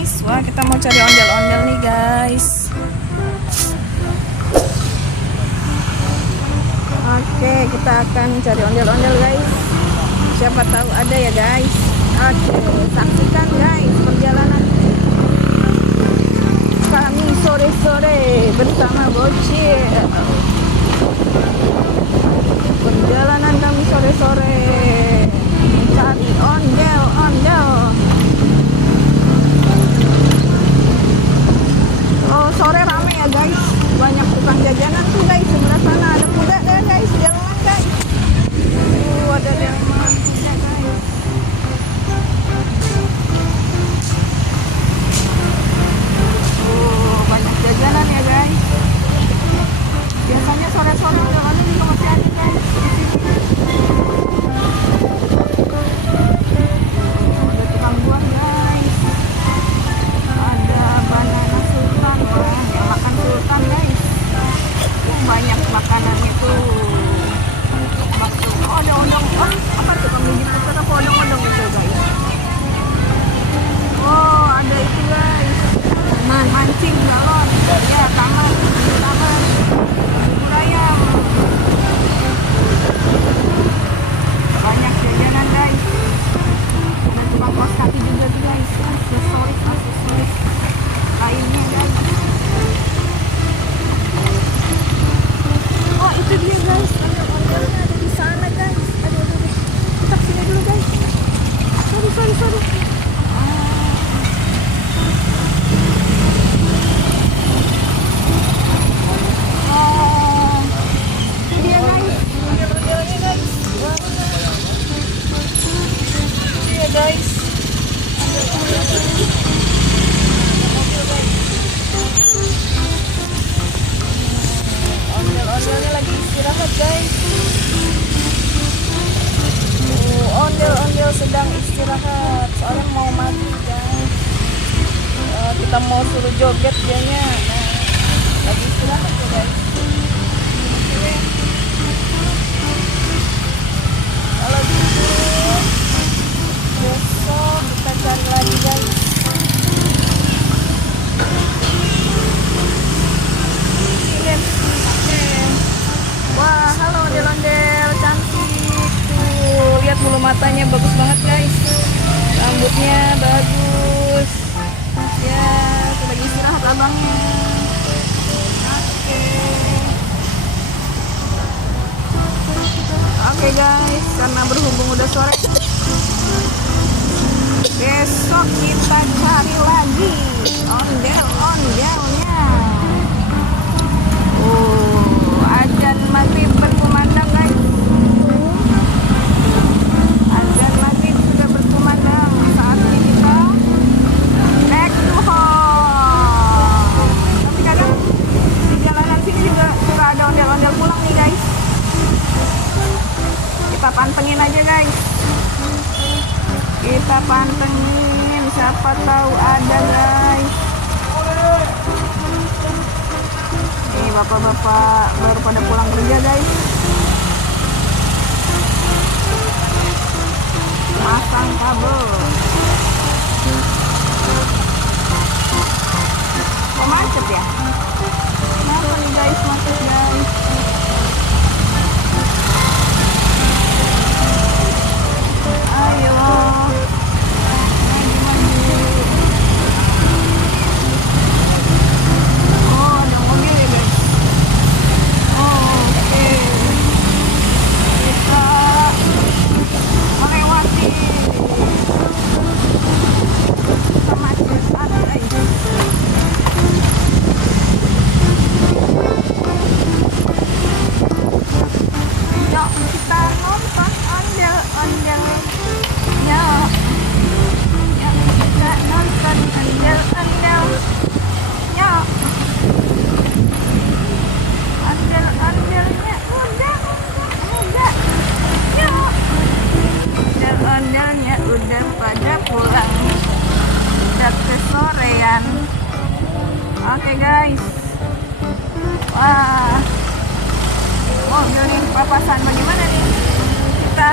guys. Wah, kita mau cari ondel-ondel nih guys. Oke, kita akan cari ondel-ondel guys. Siapa tahu ada ya guys. Oke, saksikan guys perjalanan kami sore-sore bersama Bocil. Perjalanan kami sore-sore mencari ondel-ondel. Oh, sore rame ya guys. Banyak tukang jajanan tuh guys. Sebelah sana ada kuda ya guys. Delman guys. Ada delman kuda guys. Banyak jajanan ya guys. Biasanya sore-sore ondel-ondel juga masih ada guys. Ada tukang buah guys. Ada banana sultan, wah yang makan sultan guys. Banyak makanannya tuh. Masuk. Oh, ada ondong. Oh, apa tuh kami di pusat apa ondong-ondong itu guys? Oh, ada itu guys. Mancing galon. Ya, taman. Bubur ayam. Banyak jajanan guys. Ada tukang kaos kaki juga tuh guys. Aksesoris lainnya guys. Oh, itu dia guys. Ondel-ondelnya ada di sana guys. Aduh. Kita sini dulu guys. Sorry. Guys, ondel-ondelnya lagi istirahat guys. Ondel-ondel sedang istirahat soalnya mau mandi guys. Kita mau suruh joget dianya. Lagi istirahat ya guys. Kalau gitu besok kita cari lagi guys. Wah, halo ondel-ondel cantik tuh, lihat bulu matanya bagus banget guys, rambutnya bagus ya. Tuh lagi istirahat abangnya. Oke guys, karena berhubung udah sore, besok kita cari lagi ondel-ondelnya. Azan maghrib berkumandang guys. Azan maghrib sudah berkumandang. Saatnya kita back to home. Tapi kadang di jalanan sini juga ada ondel-ondel pulang nih guys. Kita pantengin aja guys. Kita pantengin, siapa tahu ada guys. Nih bapak-bapak baru pada pulang kerja guys. Masang kabel. Kok macet ya? Kenapa nih guys macet guys? Ayo. Udah pada pulang, udah kesorean. Oke guys, wah mobil ini papasan bagaimana nih kita